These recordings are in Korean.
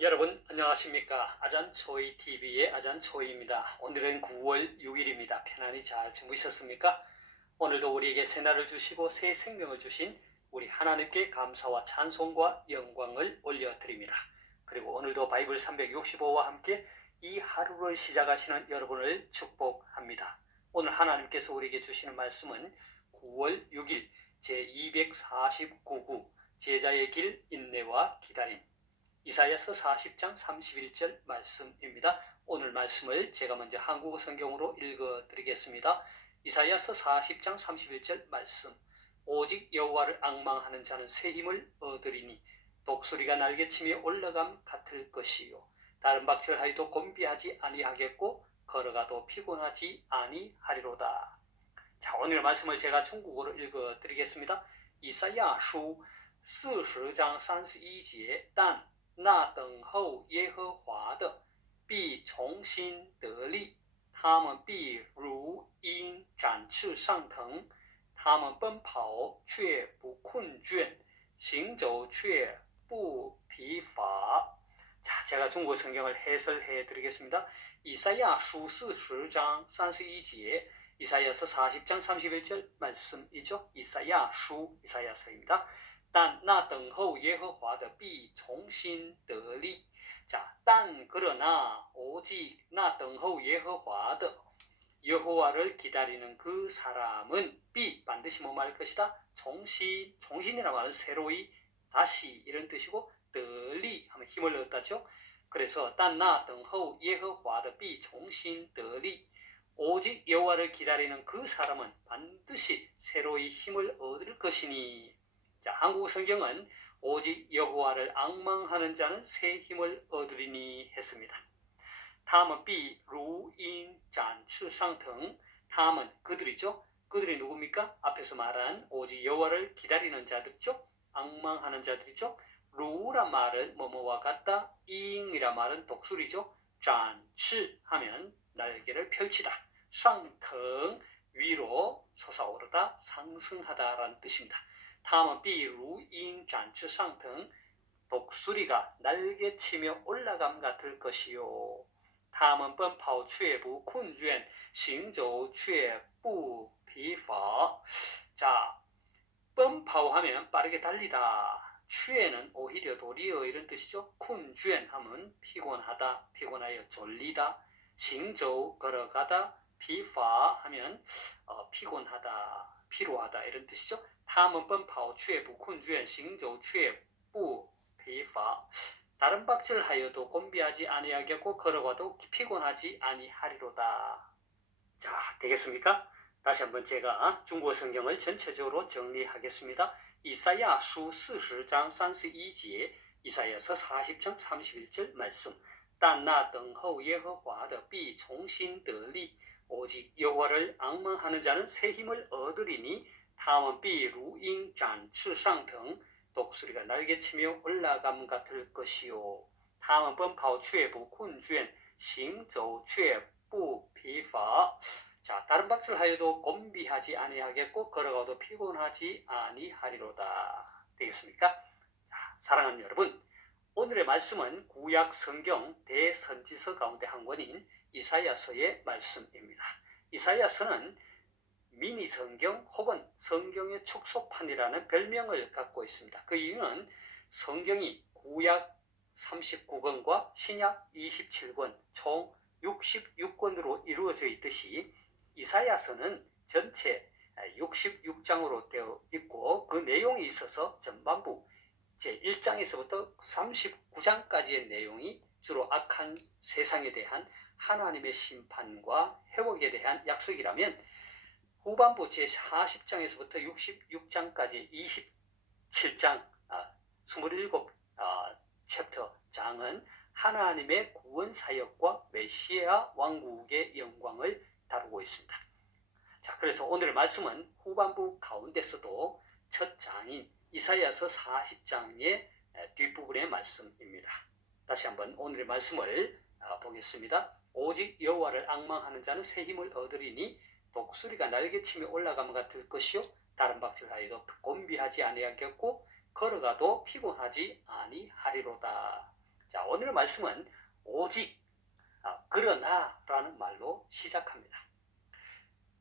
여러분 안녕하십니까? 아잔초이TV의 아잔초이입니다. 오늘은 9월 6일입니다. 편안히 잘 주무셨습니까? 오늘도 우리에게 새날을 주시고 새 생명을 주신 우리 하나님께 감사와 찬송과 영광을 올려드립니다. 그리고 오늘도 바이블 365와 함께 이 하루를 시작하시는 여러분을 축복합니다. 오늘 하나님께서 우리에게 주시는 말씀은 9월 6일 제249구 제자의 길 인내와 기다림 이사야서 40장 31절 말씀입니다. 오늘 말씀을 제가 먼저 한국어 성경으로 읽어드리겠습니다. 이사야서 40장 31절 말씀. 오직 여호와를 앙망하는 자는 새 힘을 얻으리니 독수리가 날개치며 올라감 같을 것이요 다른 박질하여도 곤비하지 아니하겠고 걸어가도 피곤하지 아니하리로다. 자, 오늘 말씀을 제가 중국어로 읽어드리겠습니다. 이사야书40장 31节那等候耶和华的必重新得力，他们必如鹰展翅上腾，他们奔跑却不困倦，行走却不疲乏。 자, 제가 중국 성경을 해설해 드리겠습니다. 이사야书 40장 31절 이사야서 40장 31절 말씀이죠. 이사야书이사야서입니다. 但那等候耶和华的必重新得力。 자, 단 그러나 오직 나等候 耶和华的 여호와를 기다리는 그 사람은 비 반드시 뭐 말 것이다? 종신이라 말은 새로이 다시 이런 뜻이고 得力 하면 힘을 얻다죠. 그래서 단 나等候 耶和华的必重新得力 오직 여호와를 기다리는 그 사람은 반드시 새로이 힘을 얻을 것이니. 자, 한국 성경은 오직 여호와를 앙망하는 자는 새 힘을 얻으리니 했습니다. 他们必如鹰展翅上腾. 他们 그들이죠. 그들이 누굽니까? 앞에서 말한 오직 여호와를 기다리는 자들이죠. 앙망하는 자들이죠. 루란 말은 뭐뭐와 같다. 잉이라 말은 독수리죠. 展翅 하면 날개를 펼치다. 上腾 위로 솟아오르다 상승하다라는 뜻입니다. 他们必如鹰展翅上腾 독수리가 날개치며 올라감 같을 것이요 他们奔跑却不困倦行走却不疲乏 자, 奔跑하면 빠르게 달리다 却는 오히려 도리어 이런 뜻이죠. 困倦 하면 피곤하다 피곤하여 졸리다 行走 걸어가다 疲乏 하면 피곤하다 피로하다 이런 뜻이죠. 他们奔跑却不困倦行走却不疲乏 다른 박질하여도 곤비하지 아니하겠고 걸어가도 피곤하지 아니하리로다. 자, 되겠습니까? 다시 한번 제가 중국어 성경을 전체적으로 정리하겠습니다. 이사야书 40장 31절 이사야서 40장 31절 말씀 但那等候耶和华的必重新得力 오직 여호와를 앙망하는 자는 새 힘을 얻으리니 他们必如鹰展翅上腾 독수리가 날개치며 올라감 같을 것이요 他们奔跑却不困倦行走却不疲乏 자, 다른 박질하여도 곤비하지 아니하겠고 걸어가도 피곤하지 아니하리로다. 되겠습니까? 자, 사랑하는 여러분, 오늘의 말씀은 구약 성경 대선지서 가운데 한 권인 이사야서의 말씀입니다. 이사야서는 미니 성경 혹은 성경의 축소판이라는 별명을 갖고 있습니다. 그 이유는 성경이 구약 39권과 신약 27권 총 66권으로 이루어져 있듯이 이사야서는 전체 66장으로 되어 있고 그 내용이 있어서 전반부 제1장에서부터 39장까지의 내용이 주로 악한 세상에 대한 하나님의 심판과 회복에 대한 약속이라면 후반부 제40장에서부터 66장까지 27장 27 챕터 장은 하나님의 구원 사역과 메시아 왕국의 영광을 다루고 있습니다. 자, 그래서 오늘의 말씀은 후반부 가운데서도 첫 장인 이사야서 40장의 뒷부분의 말씀입니다. 다시 한번 오늘의 말씀을 보겠습니다. 오직 여호와를 앙망하는 자는 새 힘을 얻으리니 독수리가 날개치며 올라감 같을 것이요 다른 박질하여도 곤비하지 아니하겠고 걸어가도 피곤하지 아니하리로다. 자, 오늘 말씀은 오직, 그러나라는 말로 시작합니다.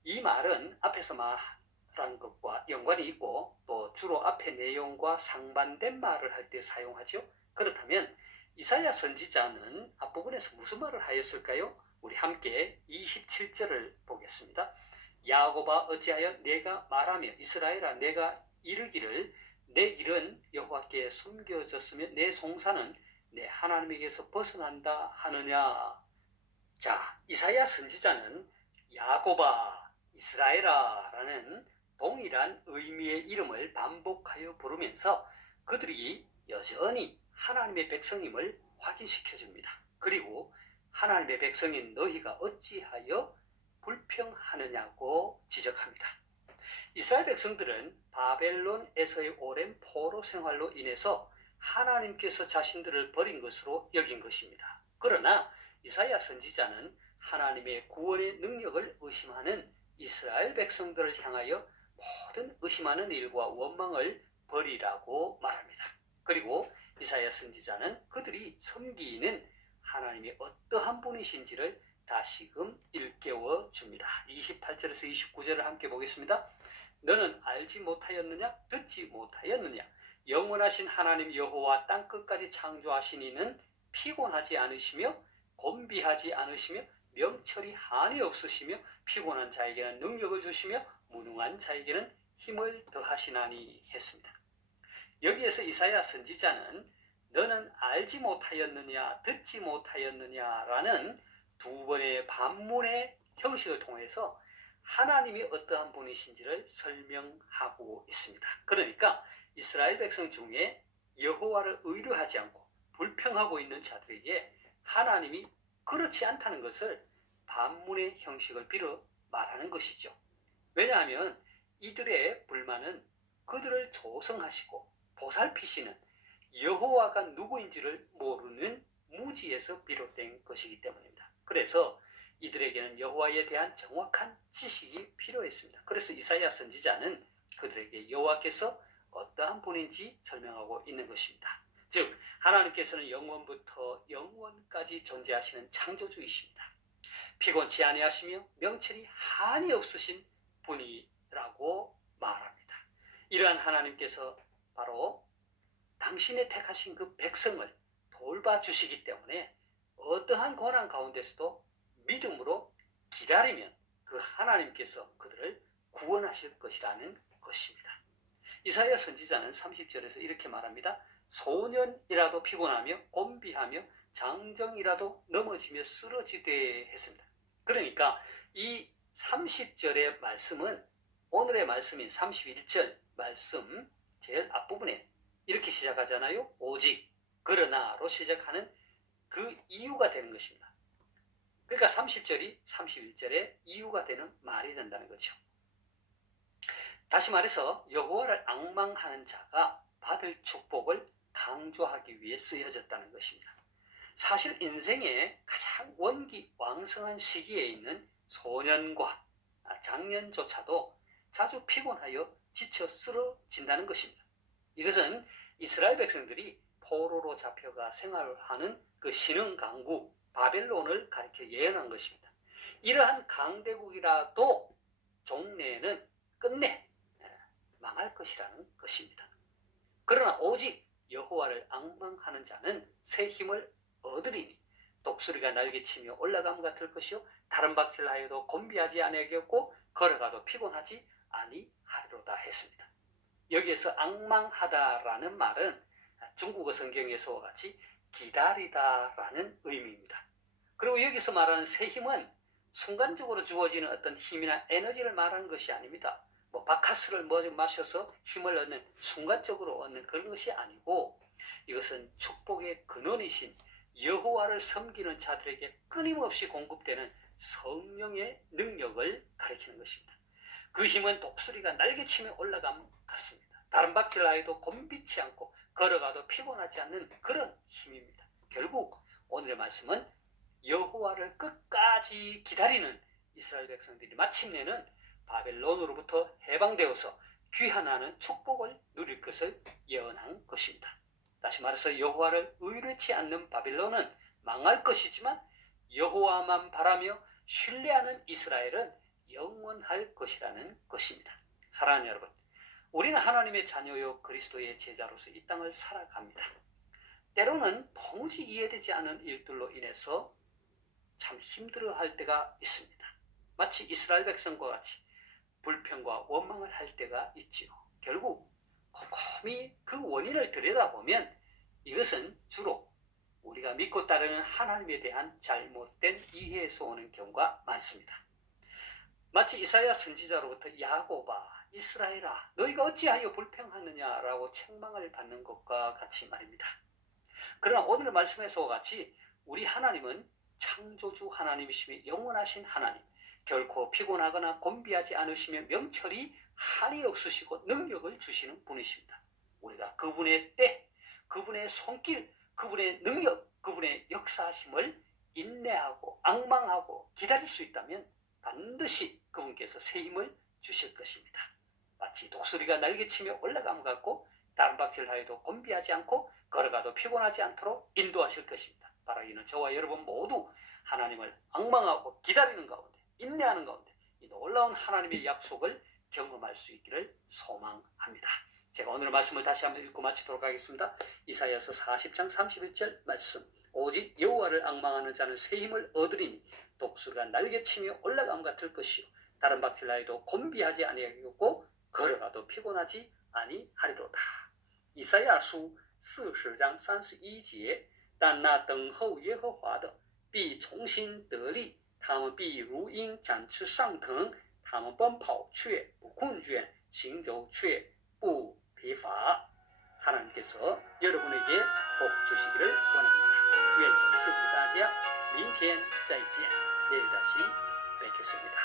이 말은 앞에서 말한 것과 연관이 있고 또 주로 앞의 내용과 상반된 말을 할 때 사용하죠. 그렇다면 이사야 선지자는 앞부분에서 무슨 말을 하였을까요? 우리 함께 27절을 보겠습니다. 야곱아 어찌하여 내가 말하며 이스라엘아 내가 이르기를 내 길은 여호와께 숨겨졌으며 내 송사는 내 하나님에게서 벗어난다 하느냐. 자, 이사야 선지자는 야곱아 이스라엘아 라는 동일한 의미의 이름을 반복하여 부르면서 그들이 여전히 하나님의 백성임을 확인시켜줍니다. 그리고 하나님의 백성인 너희가 어찌하여 불평하느냐고 지적합니다. 이스라엘 백성들은 바벨론에서의 오랜 포로 생활로 인해서 하나님께서 자신들을 버린 것으로 여긴 것입니다. 그러나 이사야 선지자는 하나님의 구원의 능력을 의심하는 이스라엘 백성들을 향하여 모든 의심하는 일과 원망을 버리라고 말합니다. 그리고 이사야 선지자는 그들이 섬기는 하나님이 어떠한 분이신지를 다시금 일깨워 줍니다. 28절에서 29절을 함께 보겠습니다. 너는 알지 못하였느냐? 듣지 못하였느냐? 영원하신 하나님 여호와 땅끝까지 창조하신 이는 피곤하지 않으시며 곤비하지 않으시며 명철이 한이 없으시며 피곤한 자에게는 능력을 주시며 무능한 자에게는 힘을 더하시나니 했습니다. 여기에서 이사야 선지자는 너는 알지 못하였느냐 듣지 못하였느냐라는 두 번의 반문의 형식을 통해서 하나님이 어떠한 분이신지를 설명하고 있습니다. 그러니까 이스라엘 백성 중에 여호와를 의뢰하지 않고 불평하고 있는 자들에게 하나님이 그렇지 않다는 것을 반문의 형식을 빌어 말하는 것이죠. 왜냐하면 이들의 불만은 그들을 조성하시고 보살피시는 여호와가 누구인지를 모르는 무지에서 비롯된 것이기 때문입니다. 그래서 이들에게는 여호와에 대한 정확한 지식이 필요했습니다. 그래서 이사야 선지자는 그들에게 여호와께서 어떠한 분인지 설명하고 있는 것입니다. 즉 하나님께서는 영원부터 영원까지 존재하시는 창조주이십니다. 피곤치 아니하시며 명철이 한이 없으신 분이라고 말합니다. 이러한 하나님께서 바로 당신의 택하신 그 백성을 돌봐주시기 때문에 어떠한 고난 가운데서도 믿음으로 기다리면 그 하나님께서 그들을 구원하실 것이라는 것입니다. 이사야 선지자는 30절에서 이렇게 말합니다. 소년이라도 피곤하며 곤비하며 장정이라도 넘어지며 쓰러지되 했습니다. 그러니까 이 30절의 말씀은 오늘의 말씀인 31절 말씀 제일 앞부분에 이렇게 시작하잖아요. 오직 그러나로 시작하는 그 이유가 되는 것입니다. 그러니까 30절이 31절의 이유가 되는 말이 된다는 거죠. 다시 말해서 여호와를 앙망하는 자가 받을 축복을 강조하기 위해 쓰여졌다는 것입니다. 사실 인생의 가장 원기왕성한 시기에 있는 소년과 장년조차도 자주 피곤하여 지쳐 쓰러진다는 것입니다. 이것은 이스라엘 백성들이 포로로 잡혀가 생활하는 그 신흥강국 바벨론을 가리켜 예언한 것입니다. 이러한 강대국이라도 종래에는 끝내 망할 것이라는 것입니다. 그러나 오직 여호와를 앙망하는 자는 새 힘을 얻으리니 독수리가 날개치며 올라감 같을 것이요 다른 박질을 하여도 곤비하지 아니하겠고 걸어가도 피곤하지 아니하리로다 했습니다. 여기에서 앙망하다라는 말은 중국어 성경에서와 같이 기다리다라는 의미입니다. 그리고 여기서 말하는 새 힘은 순간적으로 주어지는 어떤 힘이나 에너지를 말하는 것이 아닙니다. 바카스를 마셔서 힘을 얻는 순간적으로 얻는 그런 것이 아니고 이것은 축복의 근원이신 여호와를 섬기는 자들에게 끊임없이 공급되는 성령의 능력을 가리키는 것입니다. 그 힘은 독수리가 날개치며 올라감 같습니다. 다른 박질을 하여도 곤비치 않고 걸어가도 피곤하지 않는 그런 힘입니다. 결국 오늘의 말씀은 여호와를 끝까지 기다리는 이스라엘 백성들이 마침내는 바벨론으로부터 해방되어서 귀환하는 축복을 누릴 것을 예언한 것입니다. 다시 다시 말해서 여호와를 의뢰치 않는 바빌론은 망할 것이지만 여호와만 바라며 신뢰하는 이스라엘은 영원할 것이라는 것입니다. 사랑하는 여러분, 우리는 하나님의 자녀요 그리스도의 제자로서 이 땅을 살아갑니다. 때로는 도무지 이해되지 않은 일들로 인해서 참 힘들어할 때가 있습니다. 마치 이스라엘 백성과 같이 불평과 원망을 할 때가 있지요. 결국 곰곰이 그 원인을 들여다보면 이것은 주로 우리가 믿고 따르는 하나님에 대한 잘못된 이해에서 오는 경우가 많습니다. 마치 이사야 선지자로부터 야곱아, 이스라엘아, 너희가 어찌하여 불평하느냐라고 책망을 받는 것과 같이 말입니다. 그러나 오늘 말씀에서와 같이 우리 하나님은 창조주 하나님이시며 영원하신 하나님, 결코 피곤하거나 곤비하지 않으시며 명철이 한이 없으시고 능력을 주시는 분이십니다. 우리가 그분의 때, 그분의 손길, 그분의 능력, 그분의 역사하심을 인내하고 앙망하고 기다릴 수 있다면 반드시 그분께서 새 힘을 주실 것입니다. 마치 독수리가 날개치며 올라감 같고 다른 박질하여도 곤비하지 않고 걸어가도 피곤하지 않도록 인도하실 것입니다. 바로 이는 저와 여러분 모두 하나님을 앙망하고 기다리는 가운데, 인내하는 가운데 이 놀라운 하나님의 약속을 경험할 수 있기를 소망합니다. 제가 오늘 말씀을 다시 한번 읽고 마치도록 하겠습니다. 이사야서 40장 31절 말씀. 오직 여호와를 앙망하는 자는 새 힘을 얻으리니 독수리가 날개치며 올라감 같을 것이요 다른 박질하여도 곤비하지 아니하겠고 걸어가도 피곤하지 아니하리로다. 이사야书40章31节，但那等候耶和华的必重新得力，他们必如鹰展翅上腾，他们奔跑却不困倦，行走却不疲乏。 하나님께서 여러분에게 복 주시기를 원합니다. 愿神赐福大家，明天再见，내일 다시 뵙겠습니다.